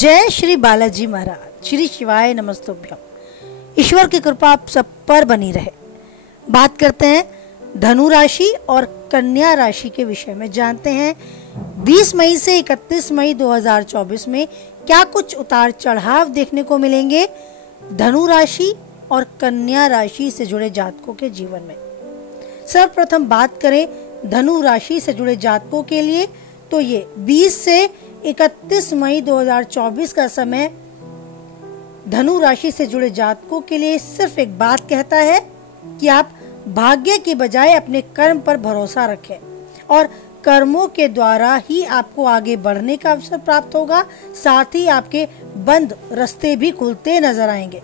जय श्री बालाजी महाराज, श्री शिवाय नमस्तुभ्यम। ईश्वर की कृपा आप सब पर बनी रहे। बात करते हैं धनु राशि और कन्या राशि के विषय में। जानते हैं 20 मई से 31 मई 2024 में क्या कुछ उतार चढ़ाव देखने को मिलेंगे धनु राशि और कन्या राशि से जुड़े जातकों के जीवन में। सर्वप्रथम बात करें धनु राशि से जुड़े जातकों के लिए, तो ये 20 से 31 मई 2024 का समय धनु राशि से जुड़े जातकों के लिए सिर्फ एक बात कहता है कि आप भाग्य की बजाय अपने कर्म पर भरोसा रखें और कर्मों के द्वारा ही आपको आगे बढ़ने का अवसर प्राप्त होगा। साथ ही आपके बंद रास्ते भी खुलते नजर आएंगे।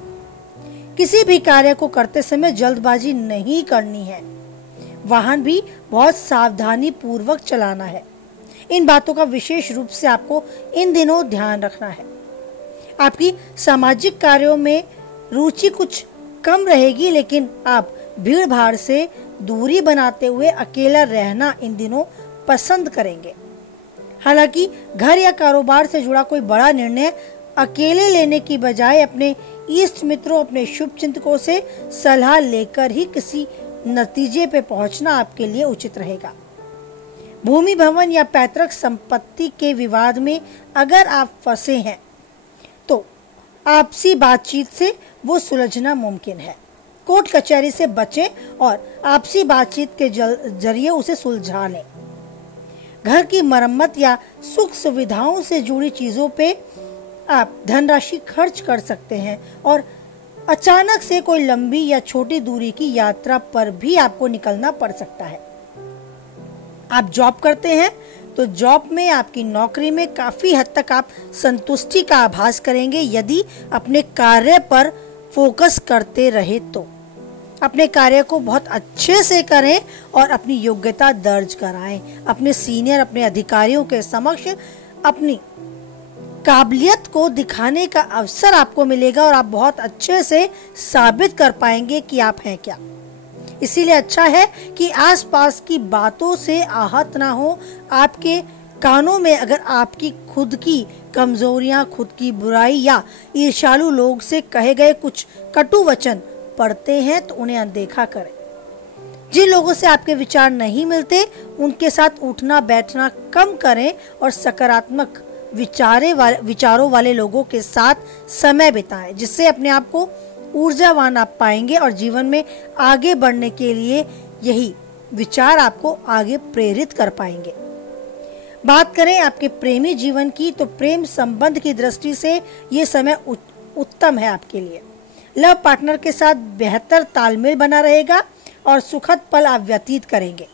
किसी भी कार्य को करते समय जल्दबाजी नहीं करनी है। वाहन भी बहुत सावधानी पूर्वक चलाना है। इन बातों का विशेष रूप से आपको इन दिनों ध्यान रखना है। आपकी सामाजिक कार्यों में रुचि कुछ कम रहेगी, लेकिन आप भीड़ भाड़ से दूरी बनाते हुए अकेला रहना इन दिनों पसंद करेंगे। हालांकि घर या कारोबार से जुड़ा कोई बड़ा निर्णय अकेले लेने की बजाय अपने इष्ट मित्रों, अपने शुभ चिंतकों से सलाह लेकर ही किसी नतीजे पे पहुंचना आपके लिए उचित रहेगा। भूमि, भवन या पैतृक संपत्ति के विवाद में अगर आप फंसे हैं तो आपसी बातचीत से वो सुलझना मुमकिन है। कोर्ट कचहरी से बचें और आपसी बातचीत के जरिए उसे सुलझा लें। घर की मरम्मत या सुख सुविधाओं से जुड़ी चीजों पे आप धनराशि खर्च कर सकते हैं और अचानक से कोई लंबी या छोटी दूरी की यात्रा पर भी आपको निकलना पड़ सकता है। आप जॉब करते हैं तो जॉब में, आपकी नौकरी में काफी हद तक आप संतुष्टि का आभास करेंगे यदि अपने कार्य पर फोकस करते रहे तो। अपने कार्य को बहुत अच्छे से करें और अपनी योग्यता दर्ज कराएं। अपने सीनियर, अपने अधिकारियों के समक्ष अपनी काबिलियत को दिखाने का अवसर आपको मिलेगा और आप बहुत अच्छे से साबित कर पाएंगे कि आप हैं क्या। इसीलिए अच्छा है कि आसपास की बातों से आहत ना हो। आपके कानों में अगर आपकी खुद की कमजोरियां, खुद की बुराई या ईर्ष्यालु लोग से कहे गए कुछ कटु वचन पड़ते हैं तो उन्हें अनदेखा करें। जिन लोगों से आपके विचार नहीं मिलते उनके साथ उठना बैठना कम करें और सकारात्मक विचारों वाले लोगों के साथ समय बिताएं, जिससे अपने आप को ऊर्जावान आप पाएंगे और जीवन में आगे बढ़ने के लिए यही विचार आपको आगे प्रेरित कर पाएंगे। बात करें आपके प्रेमी जीवन की, तो प्रेम संबंध की दृष्टि से ये समय उत्तम है आपके लिए। लव पार्टनर के साथ बेहतर तालमेल बना रहेगा और सुखद पल आप व्यतीत करेंगे।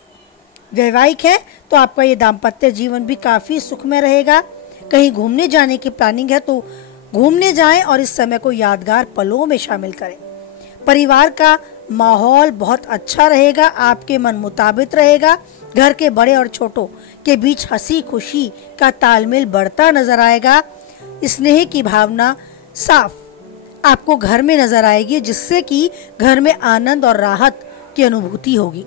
वैवाहिक है तो आपका ये दाम्पत्य जीवन भी काफी सुखमय रहेगा। कहीं घूमने जाने की प्लानिंग है तो घूमने जाएं और इस समय को यादगार पलों में शामिल करें। परिवार का माहौल बहुत अच्छा रहेगा, आपके मन मुताबिक रहेगा। घर के बड़े और छोटों के बीच हंसी खुशी का तालमेल बढ़ता नजर आएगा। स्नेह की भावना साफ आपको घर में नजर आएगी, जिससे कि घर में आनंद और राहत की अनुभूति होगी।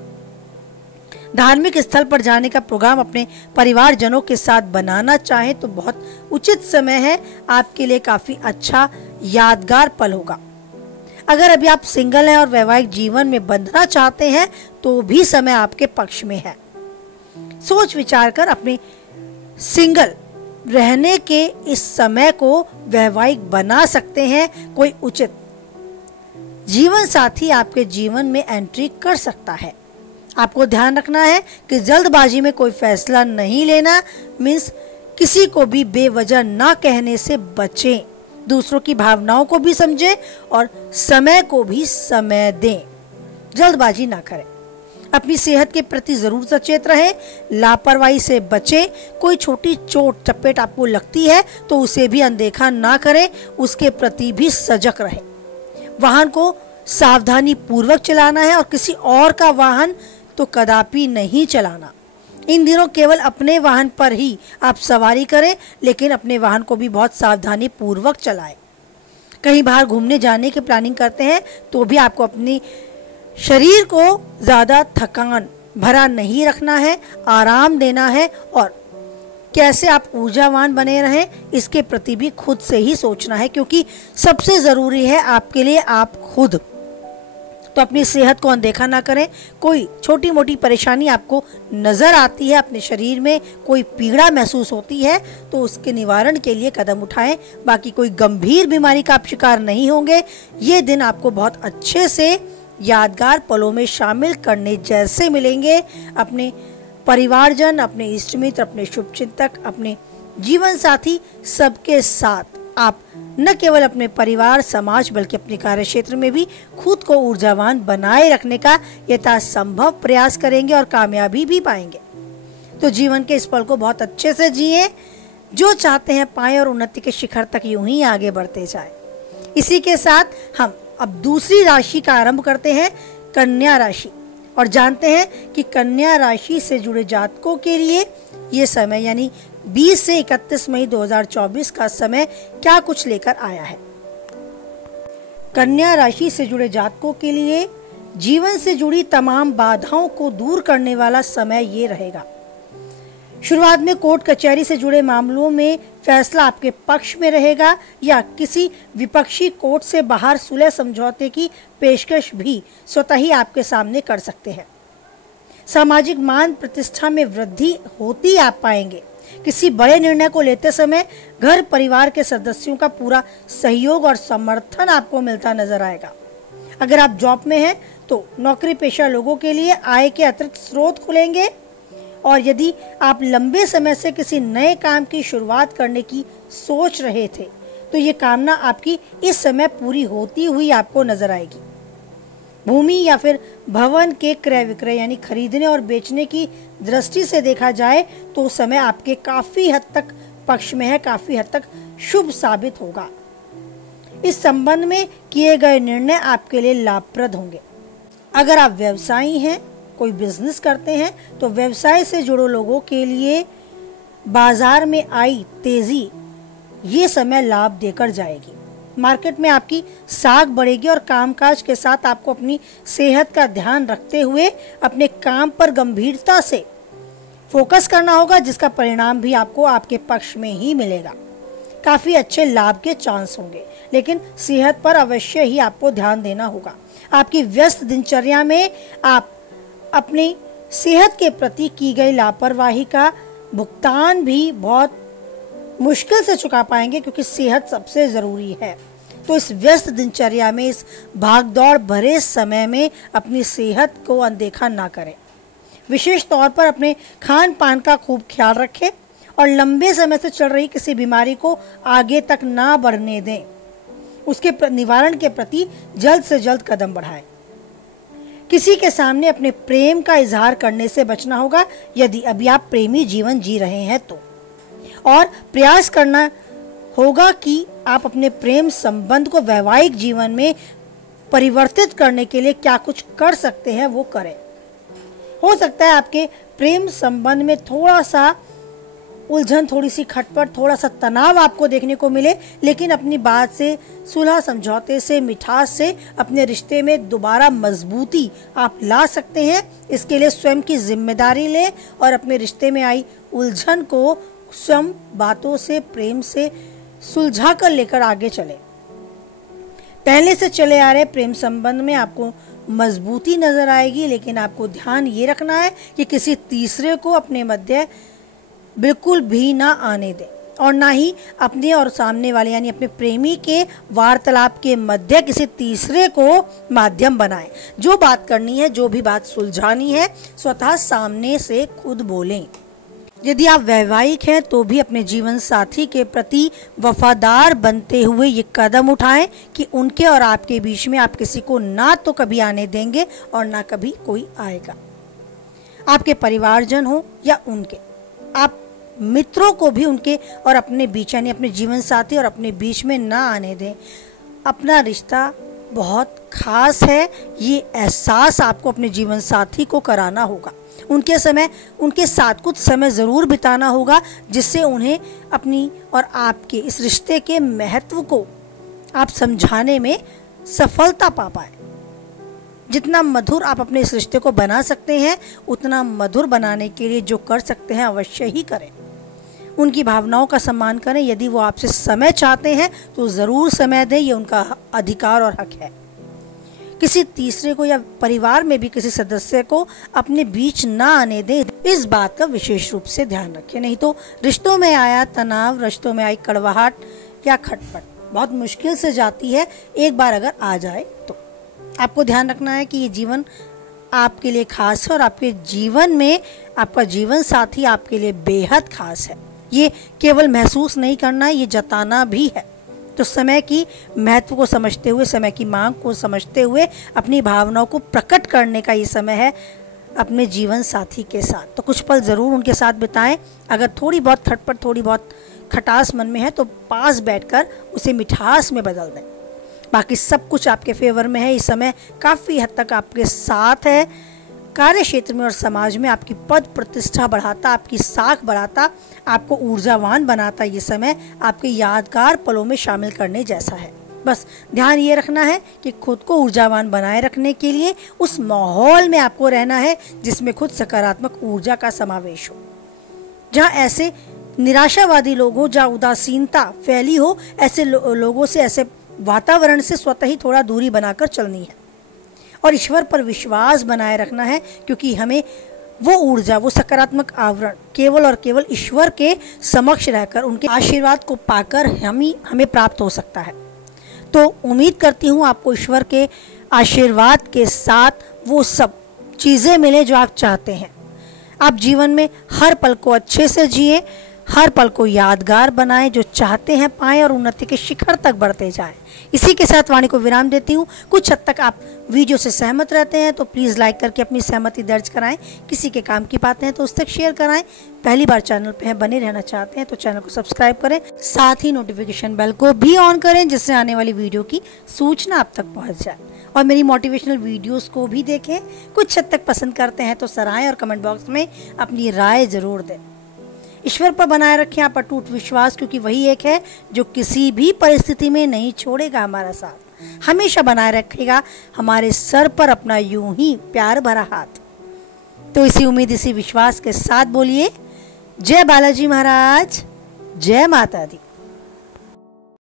धार्मिक स्थल पर जाने का प्रोग्राम अपने परिवारजनों के साथ बनाना चाहें तो बहुत उचित समय है। आपके लिए काफी अच्छा यादगार पल होगा। अगर अभी आप सिंगल हैं और वैवाहिक जीवन में बंधना चाहते हैं तो भी समय आपके पक्ष में है। सोच विचार कर अपने सिंगल रहने के इस समय को वैवाहिक बना सकते हैं। कोई उचित जीवन साथी आपके जीवन में एंट्री कर सकता है। आपको ध्यान रखना है कि जल्दबाजी में कोई फैसला नहीं लेना। मीन्स किसी को भी बेवजह ना कहने से बचें। दूसरों की भावनाओं को भी समझें और समय को भी समय दें। जल्दबाजी ना करें। अपनी सेहत के प्रति जरूर सचेत रहें। लापरवाही से बचें। कोई छोटी चोट चपेट आपको लगती है तो उसे भी अनदेखा ना करें, उसके प्रति भी सजग रहें। वाहन को सावधानी पूर्वक चलाना है और किसी और का वाहन तो कदापि नहीं चलाना। इन दिनों केवल अपने वाहन पर ही आप सवारी करें, लेकिन अपने वाहन को भी बहुत सावधानी पूर्वक चलाएं। कहीं बाहर घूमने जाने की प्लानिंग करते हैं तो भी आपको अपनी शरीर को ज़्यादा थकान भरा नहीं रखना है, आराम देना है और कैसे आप ऊर्जावान बने रहें, इसके प्रति भी खुद से ही सोचना है, क्योंकि सबसे ज़रूरी है आपके लिए आप खुद। तो अपनी सेहत को अनदेखा ना करें। कोई छोटी मोटी परेशानी आपको नज़र आती है, अपने शरीर में कोई पीड़ा महसूस होती है, तो उसके निवारण के लिए कदम उठाएं। बाकी कोई गंभीर बीमारी का आप शिकार नहीं होंगे। ये दिन आपको बहुत अच्छे से यादगार पलों में शामिल करने जैसे मिलेंगे। अपने परिवारजन, अपने इष्ट मित्र, अपने शुभचिंतक, अपने जीवन साथी, सबके साथ आप न केवल अपने परिवार समाज बल्कि अपने कार्य क्षेत्र में भी खुद को ऊर्जावान बनाए रखने का यथासंभव प्रयास करेंगे और कामयाबी भी पाएंगे। तो जीवन के इस पल को बहुत अच्छे से जिए, जो चाहते हैं पाएं और उन्नति के शिखर तक यूं ही आगे बढ़ते जाएं। इसी के साथ हम अब दूसरी राशि का आरंभ करते हैं, कन्या राशि, और जानते हैं कि कन्या राशि से जुड़े जातकों के लिए ये समय यानी 20 से 31 मई 2024 का समय क्या कुछ लेकर आया है। कन्या राशि से जुड़े जातकों के लिए जीवन से जुड़ी तमाम बाधाओं को दूर करने वाला समय ये रहेगा। शुरुआत में कोर्ट कचहरी से जुड़े मामलों में फैसला आपके पक्ष में रहेगा, या किसी विपक्षी कोर्ट से बाहर सुलह समझौते की पेशकश भी स्वतः ही आपके सामने कर सकते हैं। सामाजिक मान प्रतिष्ठा में वृद्धि होती आप पाएंगे। किसी बड़े निर्णय को लेते समय घर परिवार के सदस्यों का पूरा सहयोग और समर्थन आपको मिलता नजर आएगा। अगर आप जॉब में हैं तो नौकरी पेशा लोगों के लिए आय के अतिरिक्त स्रोत खुलेंगे, और यदि आप लंबे समय से किसी नए काम की शुरुआत करने की सोच रहे थे तो ये कामना आपकी इस समय पूरी होती हुई आपको नजर आएगी। भूमि या फिर भवन के क्रय विक्रय यानी खरीदने और बेचने की दृष्टि से देखा जाए तो समय आपके काफी हद तक पक्ष में है, काफी हद तक शुभ साबित होगा। इस संबंध में किए गए निर्णय आपके लिए लाभप्रद होंगे। अगर आप व्यवसायी हैं, कोई बिजनेस करते हैं, तो व्यवसाय से जुड़े लोगों के लिए बाजार में आई तेजी ये समय लाभ देकर जाएगी। मार्केट में आपकी साख बढ़ेगी और कामकाज के साथ आपको अपनी सेहत का ध्यान रखते हुए अपने काम पर गंभीरता से फोकस करना होगा, जिसका परिणाम भी आपको आपके पक्ष में ही मिलेगा। काफ़ी अच्छे लाभ के चांस होंगे, लेकिन सेहत पर अवश्य ही आपको ध्यान देना होगा। आपकी व्यस्त दिनचर्या में आप अपनी सेहत के प्रति की गई लापरवाही का भुगतान भी बहुत मुश्किल से चुका पाएंगे, क्योंकि सेहत सबसे ज़रूरी है। तो इस व्यस्त दिनचर्या में, इस भागदौड़ भरे समय में अपनी सेहत को अनदेखा ना करें। विशेष तौर पर अपने खान पान का खूब ख्याल रखें और लंबे समय से चल रही किसी बीमारी को आगे तक ना बढ़ने दें। उसके निवारण के प्रति जल्द से जल्द कदम बढ़ाएं। किसी के सामने अपने प्रेम का इजहार करने से बचना होगा, यदि अभी आप प्रेमी जीवन जी रहे हैं तो। और प्रयास करना होगा कि आप अपने प्रेम संबंध को वैवाहिक जीवन में परिवर्तित करने के लिए क्या कुछ कर सकते हैं वो करें। हो सकता है आपके प्रेम संबंध में थोड़ा सा उलझन, थोड़ी सी खटपट, थोड़ा सा तनाव आपको देखने को मिले, लेकिन अपनी बात से, सुलह समझौते से, मिठास से अपने रिश्ते में दोबारा मजबूती आप ला सकते हैं। इसके लिए स्वयं की जिम्मेदारी लें और अपने रिश्ते में आई उलझन को स्वयं बातों से, प्रेम से सुलझा कर लेकर आगे चले। पहले से चले आ रहे प्रेम संबंध में आपको मजबूती नजर आएगी, लेकिन आपको ध्यान ये रखना है कि किसी तीसरे को अपने मध्य बिल्कुल भी ना आने दें, और ना ही अपने और सामने वाले यानी अपने प्रेमी के वार्तालाप के मध्य किसी तीसरे को माध्यम बनाएं। जो बात करनी है, जो भी बात सुलझानी है, स्वतः सामने से खुद बोलें। यदि आप वैवाहिक हैं तो भी अपने जीवन साथी के प्रति वफादार बनते हुए ये कदम उठाएं कि उनके और आपके बीच में आप किसी को ना तो कभी आने देंगे और ना कभी कोई आएगा। आपके परिवारजन हो या उनके, आप मित्रों को भी उनके और अपने बीच यानी अपने जीवन साथी और अपने बीच में ना आने दें। अपना रिश्ता बहुत खास है, ये एहसास आपको अपने जीवन साथी को कराना होगा। उनके साथ कुछ समय ज़रूर बिताना होगा, जिससे उन्हें अपनी और आपके इस रिश्ते के महत्व को आप समझाने में सफलता पा पाए। जितना मधुर आप अपने इस रिश्ते को बना सकते हैं, उतना मधुर बनाने के लिए जो कर सकते हैं अवश्य ही करें। उनकी भावनाओं का सम्मान करें। यदि वो आपसे समय चाहते हैं तो ज़रूर समय दें, ये उनका अधिकार और हक है। किसी तीसरे को या परिवार में भी किसी सदस्य को अपने बीच ना आने दें, इस बात का विशेष रूप से ध्यान रखें। नहीं तो रिश्तों में आया तनाव, रिश्तों में आई कड़वाहट या खटपट बहुत मुश्किल से जाती है। एक बार अगर आ जाए तो आपको ध्यान रखना है कि ये जीवन आपके लिए खास है और आपके जीवन में आपका जीवन साथी आपके लिए बेहद खास है। ये केवल महसूस नहीं करना, ये जताना भी है। तो समय की महत्व को समझते हुए, समय की मांग को समझते हुए अपनी भावनाओं को प्रकट करने का ये समय है अपने जीवन साथी के साथ। तो कुछ पल ज़रूर उनके साथ बिताएं। अगर थोड़ी बहुत खटपट, थोड़ी बहुत खटास मन में है तो पास बैठकर उसे मिठास में बदल दें। बाकी सब कुछ आपके फेवर में है। इस समय काफ़ी हद तक आपके साथ है। कार्य क्षेत्र में और समाज में आपकी पद प्रतिष्ठा बढ़ाता, आपकी साख बढ़ाता, आपको ऊर्जावान बनाता। ये समय आपके यादगार पलों में शामिल करने जैसा है। बस ध्यान ये रखना है कि खुद को ऊर्जावान बनाए रखने के लिए उस माहौल में आपको रहना है जिसमें खुद सकारात्मक ऊर्जा का समावेश हो। जहाँ ऐसे निराशावादी लोग हो, जहाँ उदासीनता फैली हो, ऐसे लोगों से, ऐसे वातावरण से स्वतः ही थोड़ा दूरी बनाकर चलनी है और ईश्वर पर विश्वास बनाए रखना है, क्योंकि हमें वो ऊर्जा, वो सकारात्मक आवरण केवल और केवल ईश्वर के समक्ष रहकर, उनके आशीर्वाद को पाकर हमें प्राप्त हो सकता है। तो उम्मीद करती हूँ आपको ईश्वर के आशीर्वाद के साथ वो सब चीज़ें मिले जो आप चाहते हैं। आप जीवन में हर पल को अच्छे से जिए, हर पल को यादगार बनाएं, जो चाहते हैं पाएं और उन्नति के शिखर तक बढ़ते जाएं। इसी के साथ वाणी को विराम देती हूँ। कुछ हद तक आप वीडियो से सहमत रहते हैं तो प्लीज़ लाइक करके अपनी सहमति दर्ज कराएं। किसी के काम की बातें हैं तो उस तक शेयर कराएं। पहली बार चैनल पे हैं, बने रहना चाहते हैं तो चैनल को सब्सक्राइब करें, साथ ही नोटिफिकेशन बेल को भी ऑन करें जिससे आने वाली वीडियो की सूचना आप तक पहुँच जाए। और मेरी मोटिवेशनल वीडियोज़ को भी देखें। कुछ हद तक पसंद करते हैं तो सराहें और कमेंट बॉक्स में अपनी राय ज़रूर दें। ईश्वर पर बनाए रखें आप अटूट विश्वास, क्योंकि वही एक है जो किसी भी परिस्थिति में नहीं छोड़ेगा हमारा साथ, हमेशा बनाए रखेगा हमारे सर पर अपना यूं ही प्यार भरा हाथ। तो इसी उम्मीद, इसी विश्वास के साथ बोलिए जय बालाजी महाराज, जय माता दी।